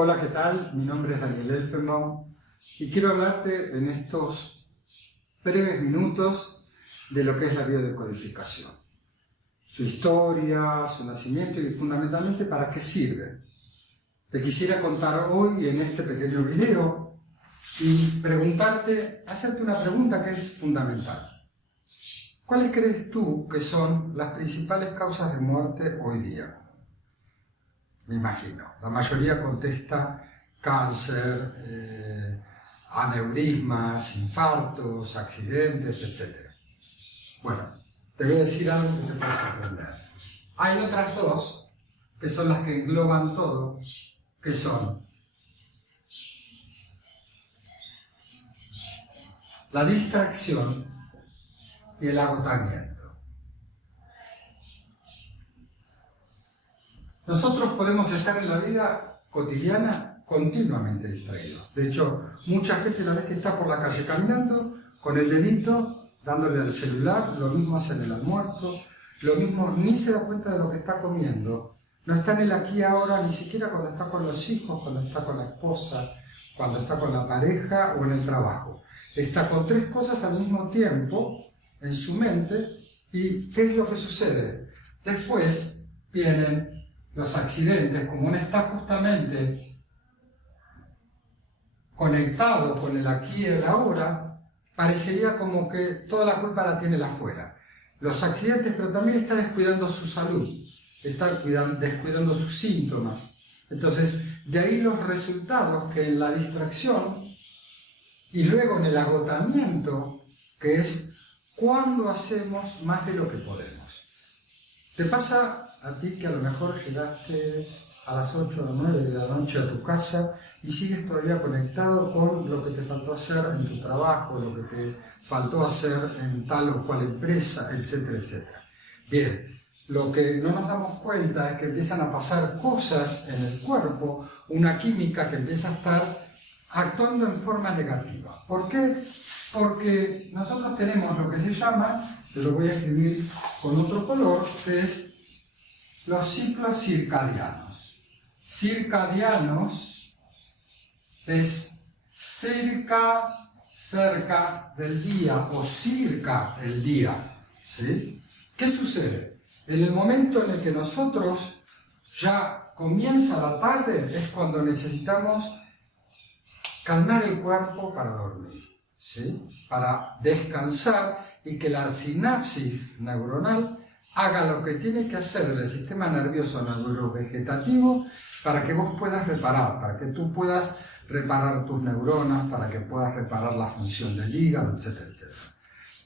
Hola, ¿qué tal? Mi nombre es Daniel Elfenbaum y quiero hablarte en estos breves minutos de lo que es la biodecodificación. Su historia, su nacimiento y fundamentalmente para qué sirve. Te quisiera contar hoy en este pequeño video y hacerte una pregunta que es fundamental. ¿Cuáles crees tú que son las principales causas de muerte hoy día? Me imagino. La mayoría contesta cáncer, aneurismas, infartos, accidentes, etc. Bueno, te voy a decir algo que te puede sorprender. Hay otras dos, que son las que engloban todo, que son la distracción y el agotamiento. Nosotros podemos estar en la vida cotidiana continuamente distraídos. De hecho, mucha gente la vez que está por la calle caminando, con el dedito, dándole al celular, lo mismo hace en el almuerzo, lo mismo ni se da cuenta de lo que está comiendo. No está en el aquí y ahora, ni siquiera cuando está con los hijos, cuando está con la esposa, cuando está con la pareja o en el trabajo. Está con tres cosas al mismo tiempo en su mente. ¿Y qué es lo que sucede? Después vienen los accidentes, como uno está justamente conectado con el aquí y el ahora, parecería como que toda la culpa la tiene el afuera. Los accidentes, pero también está descuidando su salud, está descuidando sus síntomas. Entonces, de ahí los resultados que en la distracción y luego en el agotamiento, que es cuando hacemos más de lo que podemos. ¿Te pasa a ti que a lo mejor llegaste a las 8 o 9 de la noche a tu casa y sigues todavía conectado con lo que te faltó hacer en tu trabajo, lo que te faltó hacer en tal o cual empresa, etcétera, etcétera? Bien, lo que no nos damos cuenta es que empiezan a pasar cosas en el cuerpo, una química que empieza a estar actuando en forma negativa. ¿Por qué? Porque nosotros tenemos lo que se llama, te lo voy a escribir con otro color, que es los ciclos circadianos. Circadianos es cerca del día o circa el día. ¿Sí? ¿Qué sucede? En el momento en el que nosotros ya comienza la tarde es cuando necesitamos calmar el cuerpo para dormir, ¿sí? Para descansar y que la sinapsis neuronal haga lo que tiene que hacer el sistema nervioso neurovegetativo para que vos puedas reparar, para que tú puedas reparar tus neuronas, para que puedas reparar la función del hígado, etcétera, etcétera.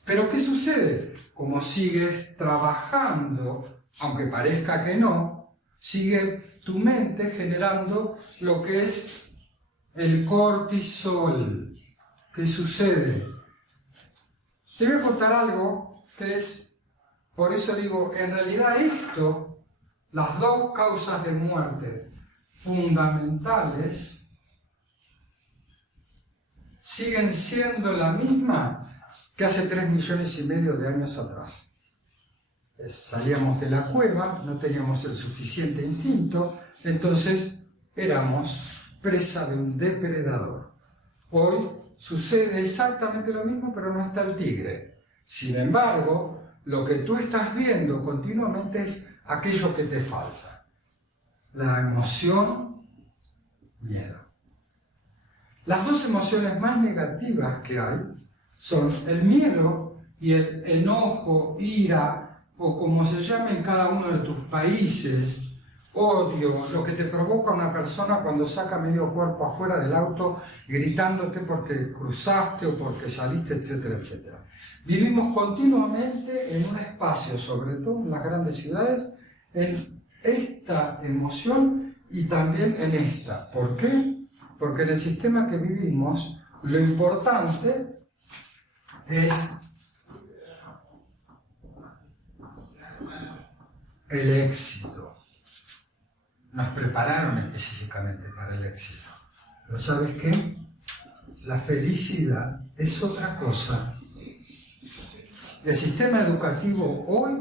Pero ¿qué sucede? Como sigues trabajando, aunque parezca que no, sigue tu mente generando lo que es el cortisol. ¿Qué sucede? Te voy a contar algo que es, por eso digo, en realidad esto, las dos causas de muerte fundamentales, siguen siendo la misma que hace 3,5 millones de años atrás. Salíamos de la cueva, no teníamos el suficiente instinto, entonces éramos presa de un depredador. Hoy sucede exactamente lo mismo, pero no está el tigre. Sin embargo, lo que tú estás viendo continuamente es aquello que te falta. La emoción, miedo. Las dos emociones más negativas que hay son el miedo y el enojo, ira, o como se llama en cada uno de tus países, odio, lo que te provoca una persona cuando saca medio cuerpo afuera del auto gritándote porque cruzaste o porque saliste, etcétera, etcétera. Vivimos continuamente en un espacio, sobre todo en las grandes ciudades, en esta emoción y también en esta. ¿Por qué? Porque en el sistema que vivimos, lo importante es el éxito. Nos prepararon específicamente para el éxito. Pero ¿sabes qué? La felicidad es otra cosa. El sistema educativo hoy,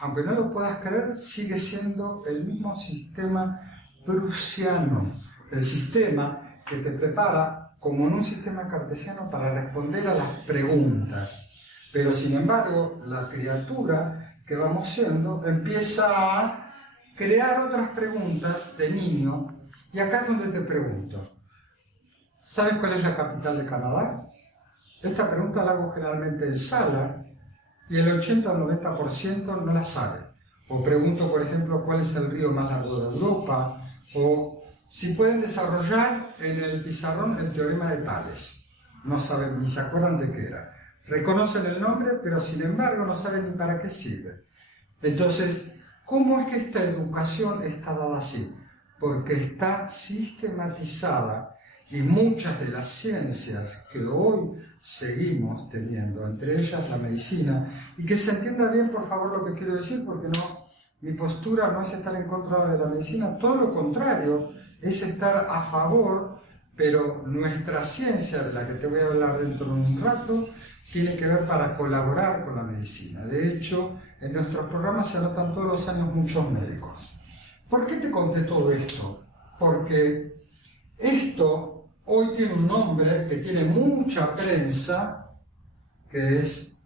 aunque no lo puedas creer, sigue siendo el mismo sistema prusiano. el sistema que te prepara como en un sistema cartesiano para responder a las preguntas. Pero sin embargo, la criatura que vamos siendo empieza a crear otras preguntas de niño. Y acá es donde te pregunto, ¿sabes cuál es la capital de Canadá? Esta pregunta la hago generalmente en sala y el 80 o 90% no la sabe. O pregunto, por ejemplo, ¿cuál es el río más largo de Europa? O si pueden desarrollar en el pizarrón el teorema de Tales. No saben ni se acuerdan de qué era. Reconocen el nombre, pero sin embargo no saben ni para qué sirve. Entonces, ¿cómo es que esta educación está dada así? Porque está sistematizada y muchas de las ciencias que hoy seguimos teniendo, entre ellas la medicina, y que se entienda bien, por favor, lo que quiero decir, porque no, mi postura no es estar en contra de la medicina, todo lo contrario, es estar a favor, pero nuestra ciencia, de la que te voy a hablar dentro de un rato, tiene que ver para colaborar con la medicina. De hecho, en nuestros programas se anotan todos los años muchos médicos. ¿Por qué te conté todo esto? Porque esto hoy tiene un nombre que tiene mucha prensa, que es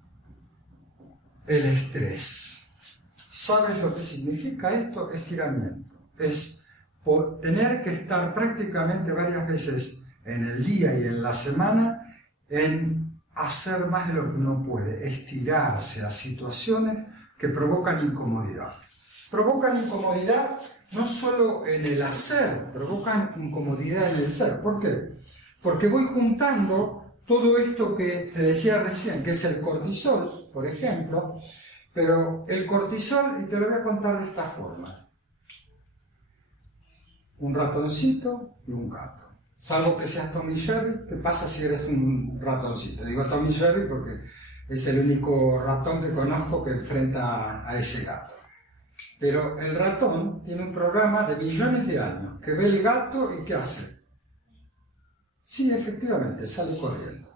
el estrés. ¿Sabes lo que significa esto? Estiramiento. Es por tener que estar prácticamente varias veces en el día y en la semana en hacer más de lo que uno puede, estirarse a situaciones que provocan incomodidad. Provocan incomodidad no solo en el hacer, provocan incomodidad en el ser. ¿Por qué? Porque voy juntando todo esto que te decía recién, que es el cortisol, por ejemplo, pero el cortisol, y te lo voy a contar de esta forma. Un ratoncito y un gato. Salvo que seas Tom y Jerry, ¿qué pasa si eres un ratoncito? Digo Tom y Jerry porque es el único ratón que conozco que enfrenta a ese gato. Pero el ratón tiene un programa de millones de años, que ve el gato y ¿qué hace? Sí, efectivamente, sale corriendo.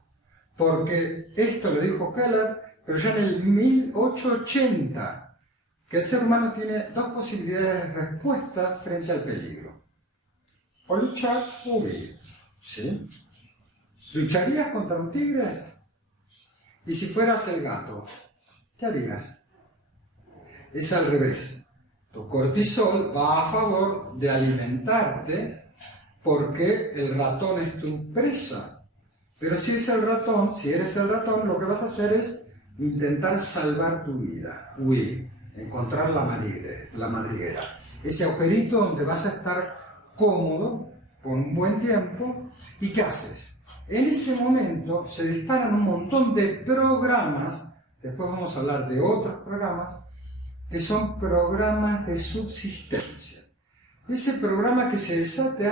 Porque esto lo dijo Keller, pero ya en el 1880, que el ser humano tiene dos posibilidades de respuesta frente al peligro. O luchar o huir. ¿Sí? ¿Lucharías contra un tigre? Y si fueras el gato, ¿qué harías? Es al revés. Tu cortisol va a favor de alimentarte porque el ratón es tu presa. Pero si eres el ratón, lo que vas a hacer es intentar salvar tu vida, huir, encontrar la madriguera. Ese agujerito donde vas a estar cómodo por un buen tiempo. ¿Y qué haces? En ese momento se disparan un montón de programas, después vamos a hablar de otros programas, que son programas de subsistencia. Ese programa que se desata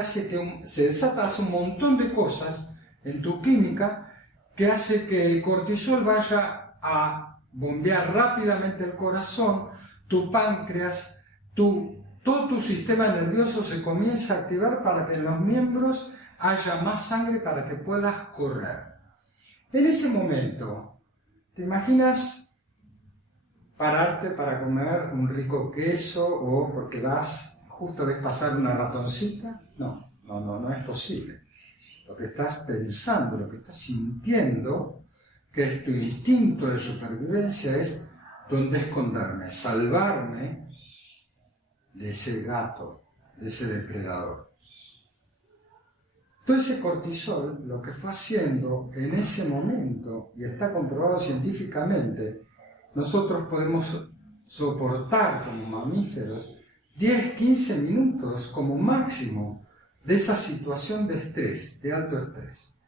hace un montón de cosas en tu química que hace que el cortisol vaya a bombear rápidamente el corazón, tu páncreas, todo tu sistema nervioso se comienza a activar para que en los miembros haya más sangre para que puedas correr. En ese momento, ¿te imaginas pararte para comer un rico queso o porque justo ves pasar una ratoncita? No es posible. Lo que estás pensando, lo que estás sintiendo, que es tu instinto de supervivencia, es dónde esconderme, salvarme de ese gato, de ese depredador. Todo ese cortisol, lo que fue haciendo en ese momento, y está comprobado científicamente, nosotros podemos soportar como mamíferos 10-15 minutos como máximo de esa situación de estrés, de alto estrés.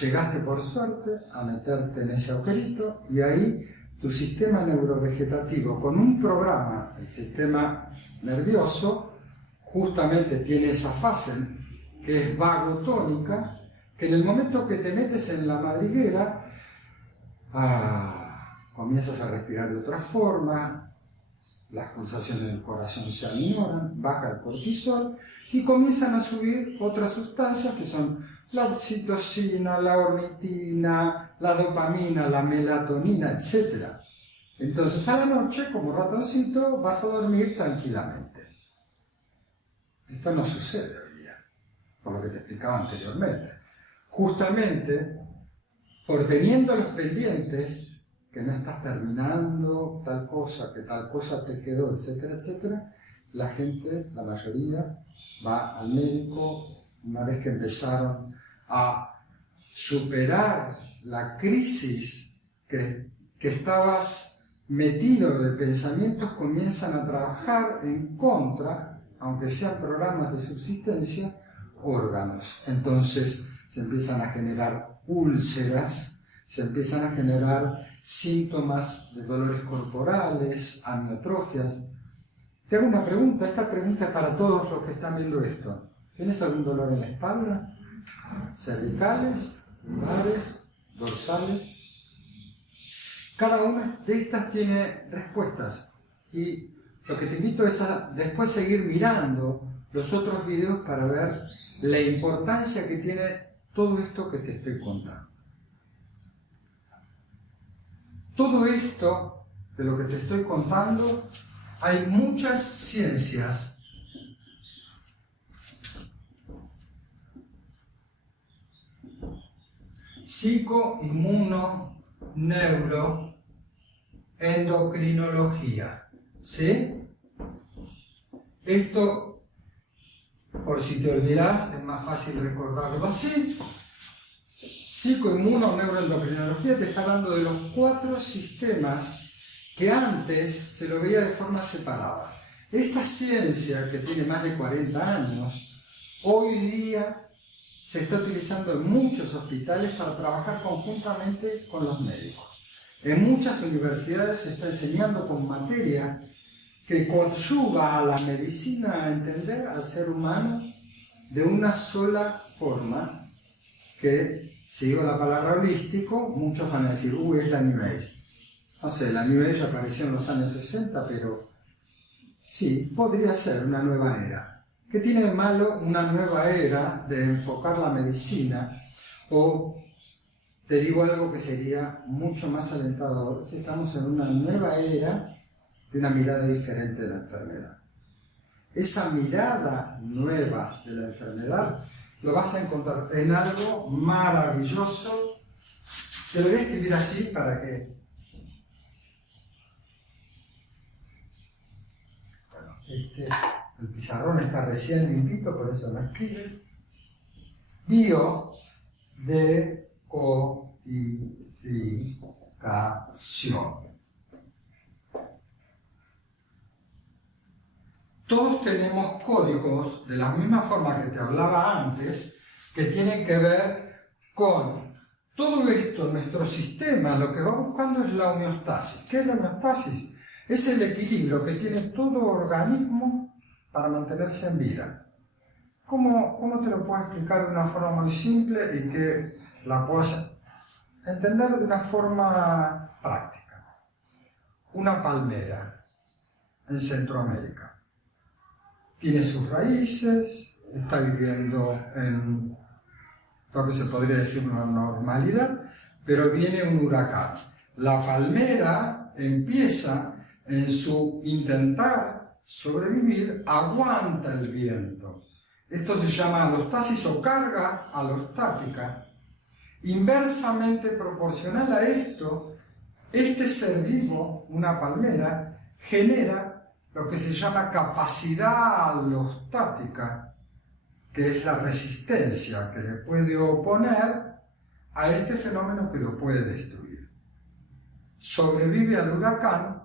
Llegaste por suerte a meterte en ese agujerito y ahí tu sistema neurovegetativo con un programa, el sistema nervioso, justamente tiene esa fase que es vagotónica, que en el momento que te metes en la madriguera, comienzas a respirar de otra forma, las pulsaciones del corazón se aminoran, baja el cortisol y comienzan a subir otras sustancias que son la oxitocina, la ornitina, la dopamina, la melatonina, etc. Entonces a la noche, como ratoncito, vas a dormir tranquilamente. Esto no sucede hoy día, por lo que te explicaba anteriormente. Justamente por teniendo los pendientes, que no estás terminando tal cosa, que tal cosa te quedó, etcétera, etcétera, la gente, la mayoría, va al médico una vez que empezaron a superar la crisis que estabas metido de pensamientos, comienzan a trabajar en contra, aunque sean programas de subsistencia, órganos. Entonces se empiezan a generar úlceras, se empiezan a generar síntomas de dolores corporales, amiotrofias. Te hago una pregunta, esta pregunta es para todos los que están viendo esto. ¿Tienes algún dolor en la espalda? ¿Cervicales? ¿Lumbares? ¿Dorsales? Cada una de estas tiene respuestas. Y lo que te invito es a después seguir mirando los otros videos para ver la importancia que tiene todo esto que te estoy contando. Todo esto de lo que te estoy contando, hay muchas ciencias psico, inmuno, neuro, endocrinología. ¿Sí? Esto, por si te olvidas, es más fácil recordarlo así. Psico, inmuno, neuroendocrinología te está hablando de los 4 sistemas que antes se lo veía de forma separada. Esta ciencia, que tiene más de 40 años, hoy día se está utilizando en muchos hospitales para trabajar conjuntamente con los médicos. En muchas universidades se está enseñando con materia que coadyuva a la medicina a entender al ser humano de una sola forma, que, si digo la palabra holístico, muchos van a decir, es la New Age. No sé, la New Age apareció en los años 60, pero sí, podría ser una nueva era. ¿Qué tiene de malo una nueva era de enfocar la medicina? O te digo algo que sería mucho más alentador, si estamos en una nueva era de una mirada diferente de la enfermedad. Esa mirada nueva de la enfermedad lo vas a encontrar en algo maravilloso. Te lo voy a escribir así para que... Bueno, el pizarrón está recién limpito, por eso lo escribe. Biodecodificación. Todos tenemos códigos, de la misma forma que te hablaba antes, que tienen que ver con todo esto. Nuestro sistema lo que va buscando es la homeostasis. ¿Qué es la homeostasis? Es el equilibrio que tiene todo organismo para mantenerse en vida. ¿Cómo te lo puedo explicar de una forma muy simple y que la puedas entender de una forma práctica? Una palmera en Centroamérica tiene sus raíces, está viviendo en lo que se podría decir una normalidad, pero viene un huracán. La palmera empieza en su intentar sobrevivir, aguanta el viento. Esto se llama alostasis o carga alostática. Inversamente proporcional a esto, este ser vivo, una palmera, genera lo que se llama capacidad alostática, que es la resistencia que le puede oponer a este fenómeno que lo puede destruir. Sobrevive al huracán.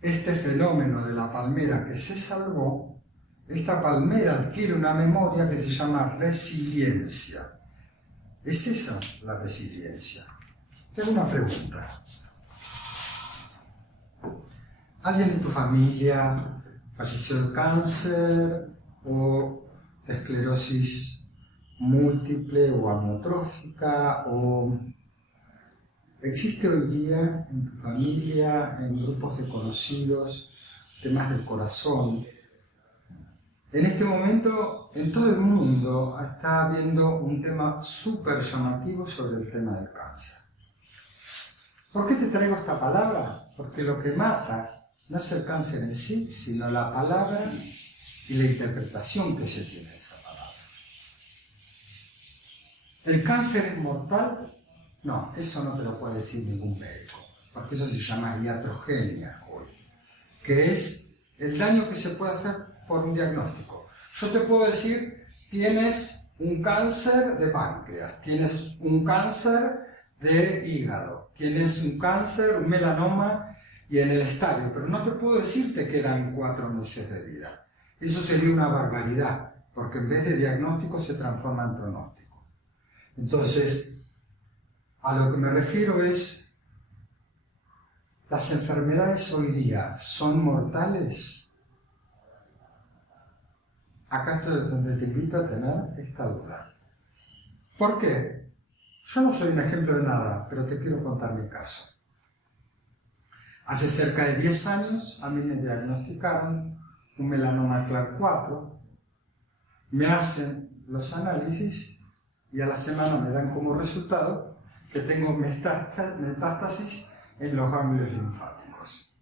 Este fenómeno de la palmera que se salvó, esta palmera adquiere una memoria que se llama resiliencia. ¿Es esa la resiliencia? Tengo una pregunta. ¿Alguien de tu familia falleció de cáncer o de esclerosis múltiple o amiotrófica? ¿O existe hoy día en tu familia, en grupos de conocidos, temas del corazón? En este momento, en todo el mundo, está habiendo un tema súper llamativo sobre el tema del cáncer. ¿Por qué te traigo esta palabra? Porque lo que mata no es el cáncer en sí, sino la palabra y la interpretación que se tiene de esa palabra. ¿El cáncer es mortal? No, eso no te lo puede decir ningún médico, porque eso se llama iatrogenia hoy, que es el daño que se puede hacer por un diagnóstico. Yo te puedo decir, tienes un cáncer de páncreas, tienes un cáncer de hígado, tienes un cáncer, un melanoma y en el estadio, pero no te puedo decir te quedan 4 meses de vida. Eso sería una barbaridad, porque en vez de diagnóstico se transforma en pronóstico. Entonces, a lo que me refiero es, ¿las enfermedades hoy día son mortales? Acá estoy donde te invito a tener esta duda. ¿Por qué? Yo no soy un ejemplo de nada, pero te quiero contar mi caso. Hace cerca de 10 años a mí me diagnosticaron un melanoma Clark 4, me hacen los análisis y a la semana me dan como resultado que tengo metástasis en los ganglios linfáticos.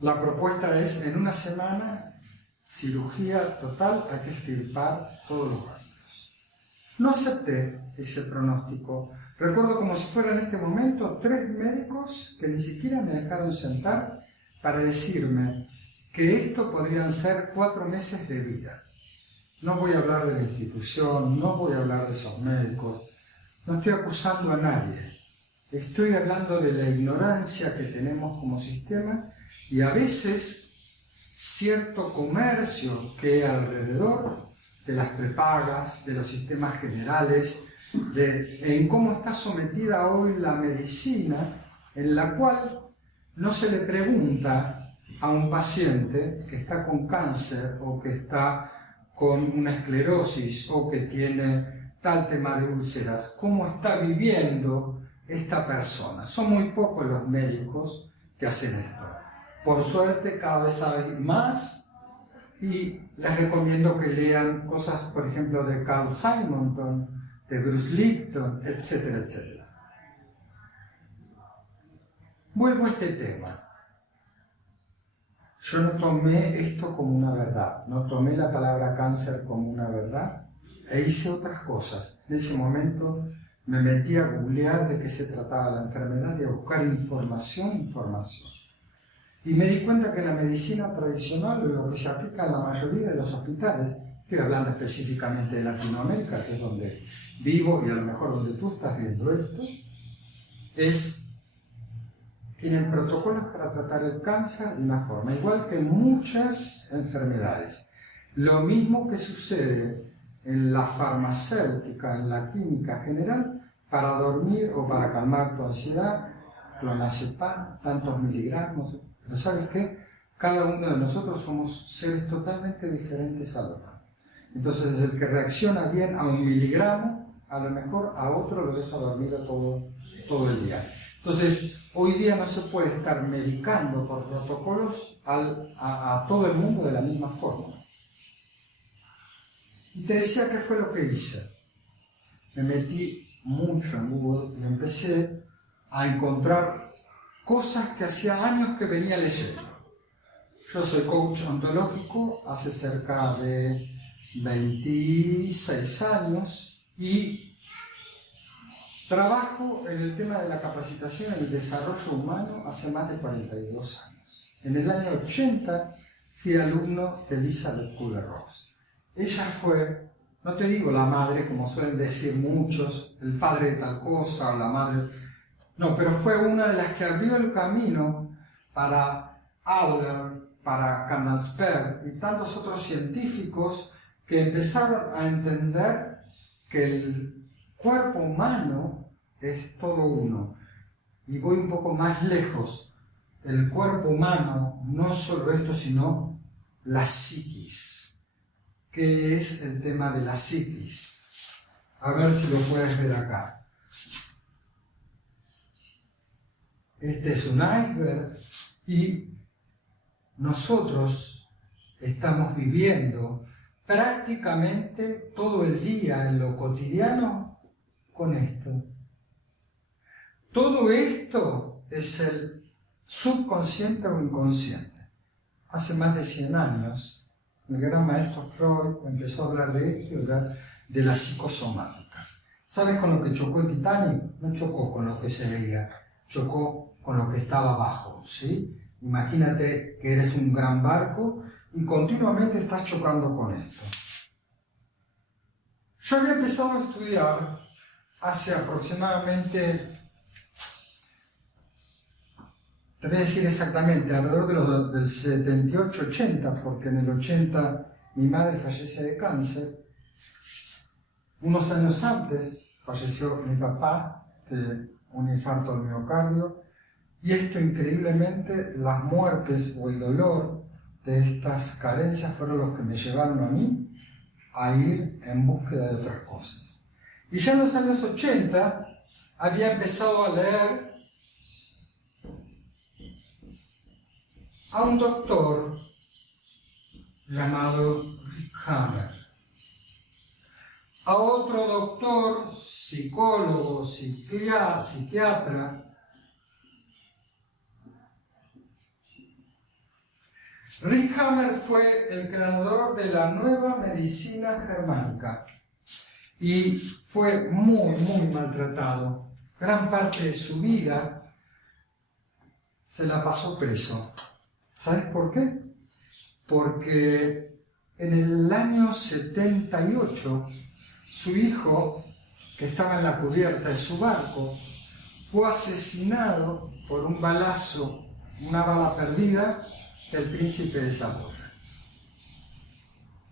La propuesta es, en una semana, cirugía total, hay que extirpar todos los ganglios. No acepté ese pronóstico. Recuerdo como si fuera en este momento 3 médicos que ni siquiera me dejaron sentar para decirme que esto podrían ser 4 meses de vida. No voy a hablar de la institución, no voy a hablar de esos médicos, no estoy acusando a nadie. Estoy hablando de la ignorancia que tenemos como sistema y a veces cierto comercio que hay alrededor de las prepagas, de los sistemas generales, en cómo está sometida hoy la medicina, en la cual no se le pregunta a un paciente que está con cáncer o que está con una esclerosis o que tiene tal tema de úlceras, cómo está viviendo esta persona. Son muy pocos los médicos que hacen esto. Por suerte cada vez hay más y les recomiendo que lean cosas, por ejemplo, de Carl Simonton, de Bruce Lipton, etcétera, etcétera. Vuelvo a este tema. Yo no tomé esto como una verdad, no tomé la palabra cáncer como una verdad e hice otras cosas. En ese momento me metí a googlear de qué se trataba la enfermedad y a buscar información. Y me di cuenta que en la medicina tradicional, lo que se aplica en la mayoría de los hospitales, estoy hablando específicamente de Latinoamérica, que es donde vivo y a lo mejor donde tú estás viendo esto, tienen protocolos para tratar el cáncer de una forma, igual que en muchas enfermedades. Lo mismo que sucede en la farmacéutica, en la química general, para dormir o para calmar tu ansiedad, clonazepam, tantos miligramos. Pero ¿sabes qué? Cada uno de nosotros somos seres totalmente diferentes al otro. Entonces, el que reacciona bien a 1 miligramo, a lo mejor a otro lo deja dormido todo el día. Entonces, hoy día no se puede estar medicando por protocolos a todo el mundo de la misma forma. Y te decía qué fue lo que hice. Me metí mucho en Google y empecé a encontrar cosas que hacía años que venía leyendo. Yo soy coach ontológico hace cerca de 26 años y trabajo en el tema de la capacitación y el desarrollo humano hace más de 42 años. En el año 80 fui alumno de Elizabeth Kubler-Ross. Ella fue, no te digo la madre, como suelen decir muchos, el padre de tal cosa o la madre. No, pero fue una de las que abrió el camino para Adler, para Candansper y tantos otros científicos que empezaron a entender que el cuerpo humano es todo uno. Y voy un poco más lejos. El cuerpo humano no solo esto, sino la psiquis. ¿Qué es el tema de la psiquis? A ver si lo puedes ver acá. Este es un iceberg y nosotros estamos viviendo prácticamente todo el día en lo cotidiano con esto. Todo esto es el subconsciente o inconsciente. Hace más de 100 años, el gran maestro Freud empezó a hablar de esto y hablar de la psicosomática. ¿Sabes con lo que chocó el Titanic? No chocó con lo que se veía, chocó con lo que estaba abajo, ¿sí? Imagínate que eres un gran barco y continuamente estás chocando con esto. Yo había empezado a estudiar hace aproximadamente, te voy a decir exactamente, alrededor del 78-80, porque en el 80 mi madre fallece de cáncer. Unos años antes falleció mi papá de un infarto al miocardio, y esto increíblemente, las muertes o el dolor de estas carencias fueron los que me llevaron a mí a ir en búsqueda de otras cosas. Y ya en los años 80 había empezado a leer a un doctor llamado Rick Hammer, a otro doctor, psicólogo, psiquiatra. Rick Hammer fue el creador de la nueva medicina germánica y fue muy maltratado. Gran parte de su vida se la pasó preso. ¿Sabes por qué? Porque en el año 78 su hijo, que estaba en la cubierta de su barco, fue asesinado por un balazo, una bala perdida, del príncipe de Saboya.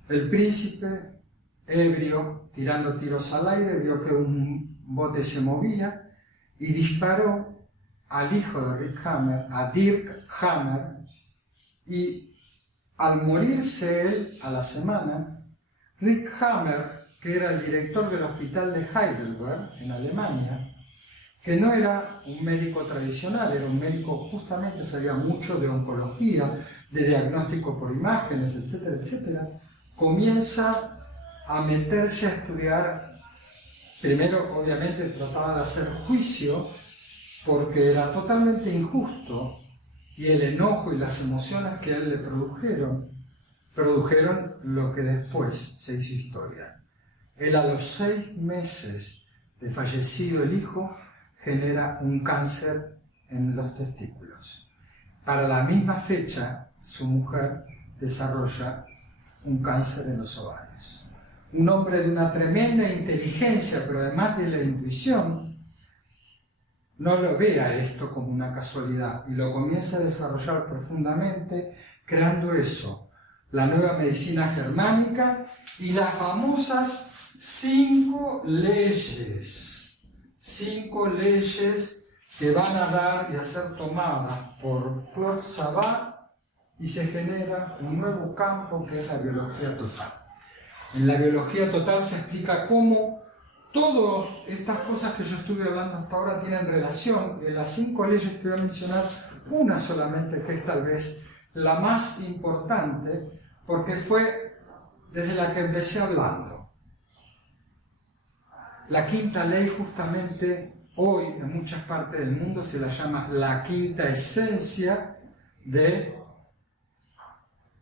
El príncipe, ebrio, tirando tiros al aire, vio que un bote se movía y disparó al hijo de Rick Hammer, a Dirk Hammer, y al morirse él a la semana, Rick Hammer, que era el director del hospital de Heidelberg, en Alemania, que no era un médico tradicional, era un médico justamente, sabía mucho de oncología, de diagnóstico por imágenes, etcétera, etcétera, comienza a meterse a estudiar. Primero, obviamente, trataba de hacer juicio, porque era totalmente injusto, y el enojo y las emociones que a él le produjeron lo que después se hizo historia. Él, a los 6 meses de fallecido el hijo, genera un cáncer en los testículos. Para la misma fecha, su mujer desarrolla un cáncer en los ovarios. Un hombre de una tremenda inteligencia, pero además de la intuición, no lo ve a esto como una casualidad y lo comienza a desarrollar profundamente, creando eso, la nueva medicina germánica y las famosas 5 leyes. 5 leyes que van a dar y a ser tomadas por Claude Sabat, y se genera un nuevo campo que es la biología total. En la biología total se explica cómo todas estas cosas que yo estuve hablando hasta ahora tienen relación. De las 5 leyes que voy a mencionar, una solamente, que es tal vez la más importante, porque fue desde la que empecé hablando. La 5ª ley, justamente hoy en muchas partes del mundo se la llama la 5ª esencia de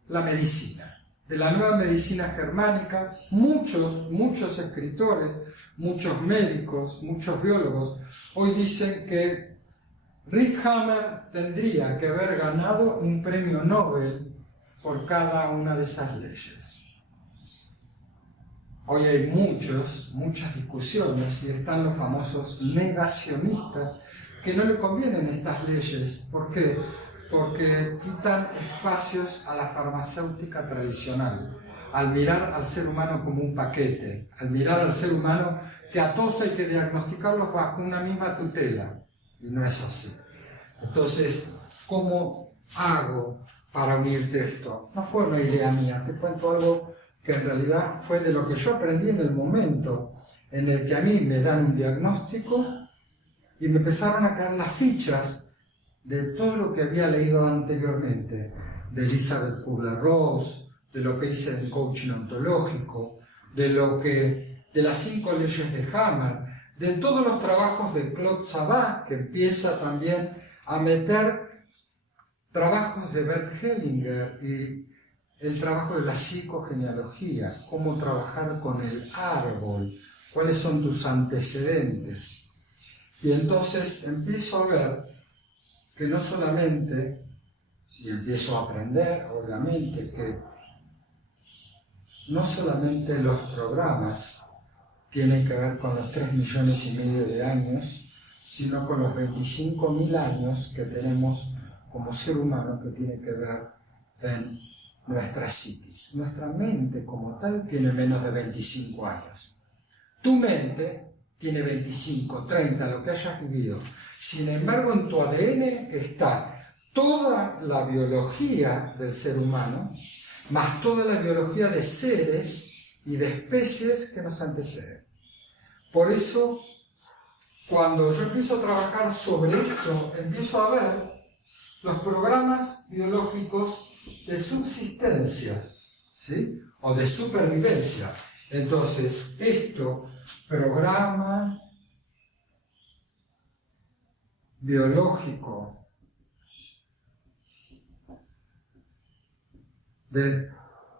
la medicina, de la nueva medicina germánica. Muchos escritores, muchos médicos, muchos biólogos hoy dicen que Rick Hammer tendría que haber ganado un premio Nobel por cada una de esas leyes. Hoy hay muchas discusiones y están los famosos negacionistas que no le convienen estas leyes. ¿Por qué? Porque quitan espacios a la farmacéutica tradicional, al mirar al ser humano como un paquete, al mirar al ser humano que a todos hay que diagnosticarlos bajo una misma tutela, y no es así. Entonces, ¿cómo hago para unirte esto? No fue una idea mía, te cuento algo que en realidad fue de lo que yo aprendí en el momento en el que a mí me dan un diagnóstico y me empezaron a caer las fichas de todo lo que había leído anteriormente, de Elizabeth Kubler-Ross, de lo que hice en coaching ontológico, de las 5 leyes de Hammer, de todos los trabajos de Claude Sabat, que empieza también a meter trabajos de Bert Hellinger y el trabajo de la psicogenealogía, cómo trabajar con el árbol, cuáles son tus antecedentes. Y entonces empiezo a ver que no solamente, y empiezo a aprender, obviamente, que no solamente los programas tienen que ver con los 3,5 millones de años, sino con los 25.000 años que tenemos como ser humano, que tiene que ver en nuestra psiquis. Nuestra mente como tal tiene menos de 25 años. Tu mente tiene 25, 30, lo que hayas vivido. Sin embargo, en tu ADN está toda la biología del ser humano, más toda la biología de seres y de especies que nos anteceden. Por eso, cuando yo empiezo a trabajar sobre esto, empiezo a ver los programas biológicos de subsistencia, ¿sí? O de supervivencia. Entonces, esto, programa biológico de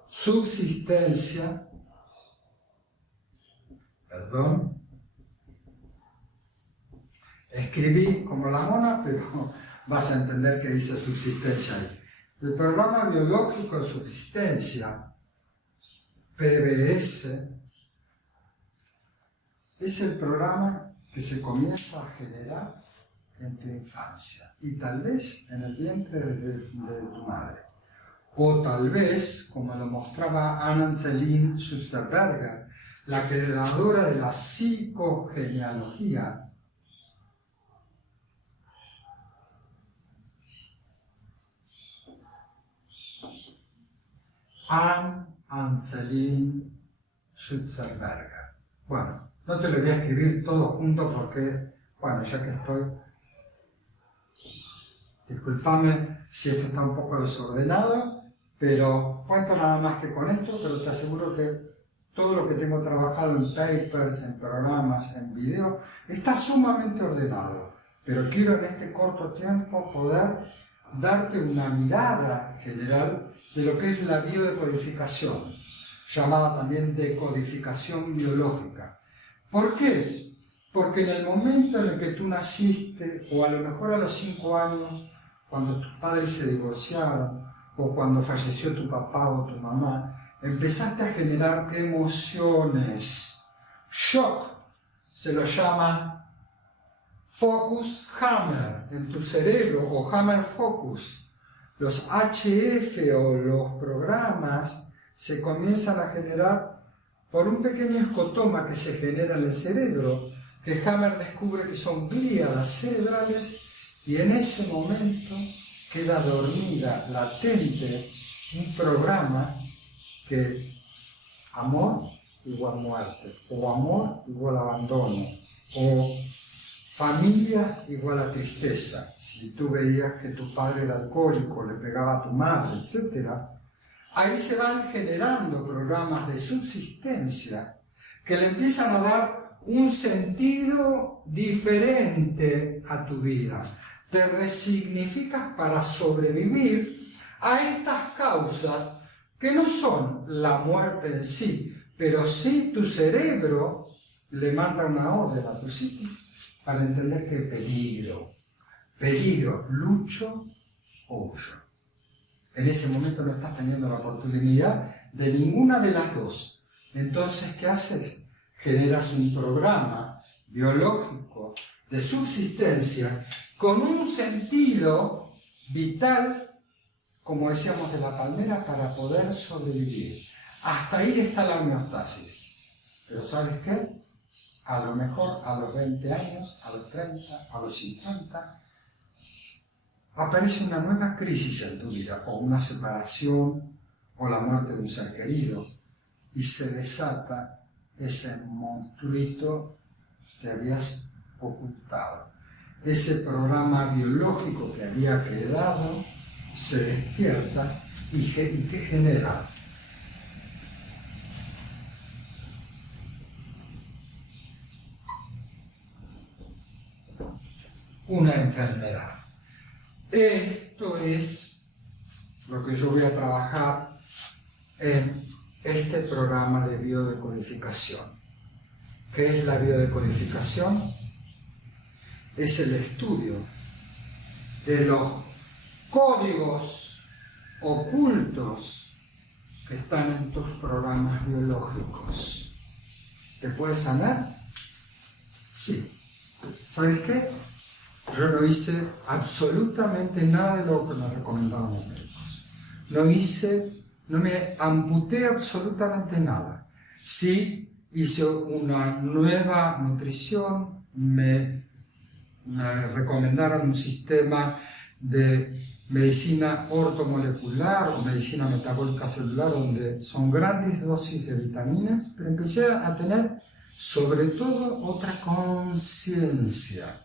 subsistencia, escribí como la mona, pero vas a entender que dice subsistencia ahí. El programa biológico de subsistencia, PBS, es el programa que se comienza a generar en tu infancia y tal vez en el vientre de tu madre. O tal vez, como lo mostraba Anne-Céline Schusterberger, la creadora de la psicogenealogía, Anne-Céline Schusterberger. Bueno, no te lo voy a escribir todo junto porque, bueno, ya que estoy, discúlpame si esto está un poco desordenado, pero cuento nada más que con esto, pero te aseguro que todo lo que tengo trabajado en papers, en programas, en video, está sumamente ordenado. Pero quiero en este corto tiempo poder darte una mirada general de lo que es la biodecodificación, llamada también decodificación biológica. ¿Por qué? Porque en el momento en el que tú naciste, o a lo mejor a los 5 años, cuando tus padres se divorciaron, o cuando falleció tu papá o tu mamá, empezaste a generar emociones. Shock, se lo llama focus hammer en tu cerebro, o hammer focus. Los HF o los programas se comienzan a generar por un pequeño escotoma que se genera en el cerebro, que Hammer descubre que son glíadas cerebrales, y en ese momento queda dormida, latente, un programa que amor igual muerte, o amor igual abandono, o familia igual a tristeza. Si tú veías que tu padre era alcohólico, le pegaba a tu madre, etc., ahí se van generando programas de subsistencia que le empiezan a dar un sentido diferente a tu vida. Te resignificas para sobrevivir a estas causas que no son la muerte en sí, pero sí tu cerebro le manda una orden a tu psiquis para entender que peligro, lucho o huyo. En ese momento no estás teniendo la oportunidad de ninguna de las dos. Entonces, ¿qué haces? Generas un programa biológico de subsistencia con un sentido vital, como decíamos de la palmera, para poder sobrevivir. Hasta ahí está la homeostasis. Pero ¿sabes qué? A lo mejor a los 20 años, a los 30, a los 50, aparece una nueva crisis en tu vida, o una separación, o la muerte de un ser querido, y se desata ese monstruito que habías ocultado. Ese programa biológico que había quedado se despierta y ¿qué genera? Una enfermedad. Esto es lo que yo voy a trabajar en este programa de biodecodificación. ¿Qué es la biodecodificación? Es el estudio de los códigos ocultos que están en tus programas biológicos. ¿Te puedes sanar? Sí. ¿Sabes qué? Yo no hice absolutamente nada de lo que me recomendaban los médicos. No me amputé absolutamente nada. Sí, hice una nueva nutrición, me recomendaron un sistema de medicina ortomolecular o medicina metabólica celular, donde son grandes dosis de vitaminas, pero empecé a tener sobre todo otra conciencia.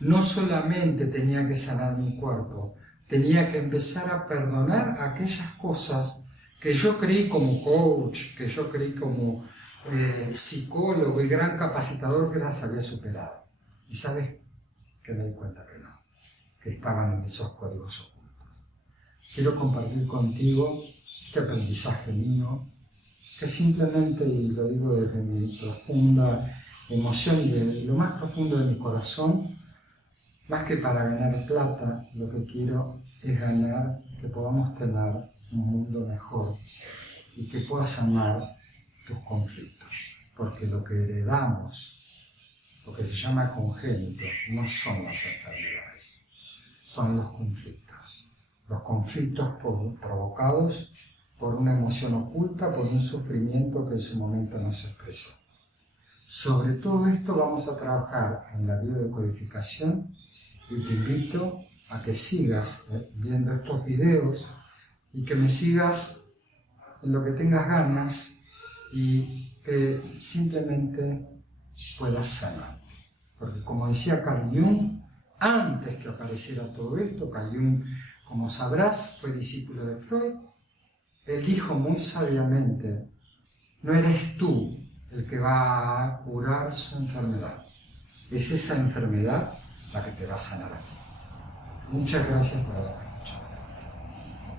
No solamente tenía que sanar mi cuerpo, tenía que empezar a perdonar aquellas cosas que yo creí como coach, que yo creí como psicólogo y gran capacitador, que las había superado. Y sabes que me di cuenta que no, que estaban en esos códigos ocultos. Quiero compartir contigo este aprendizaje mío, que simplemente, y lo digo desde mi profunda emoción y de lo más profundo de mi corazón, más que para ganar plata, lo que quiero es ganar, que podamos tener un mundo mejor y que puedas sanar tus conflictos, porque lo que heredamos, lo que se llama congénito, no son las enfermedades, son los conflictos. Los conflictos provocados por una emoción oculta, por un sufrimiento que en su momento no se expresó. Sobre todo esto vamos a trabajar en la biodecodificación y te invito a que sigas viendo estos videos y que me sigas en lo que tengas ganas y que simplemente puedas sanar. Porque como decía Carl Jung, antes que apareciera todo esto, Carl Jung, como sabrás, fue discípulo de Freud. Él dijo muy sabiamente: no eres tú el que va a curar su enfermedad, es esa enfermedad la que te va a sanar a ti. Muchas gracias por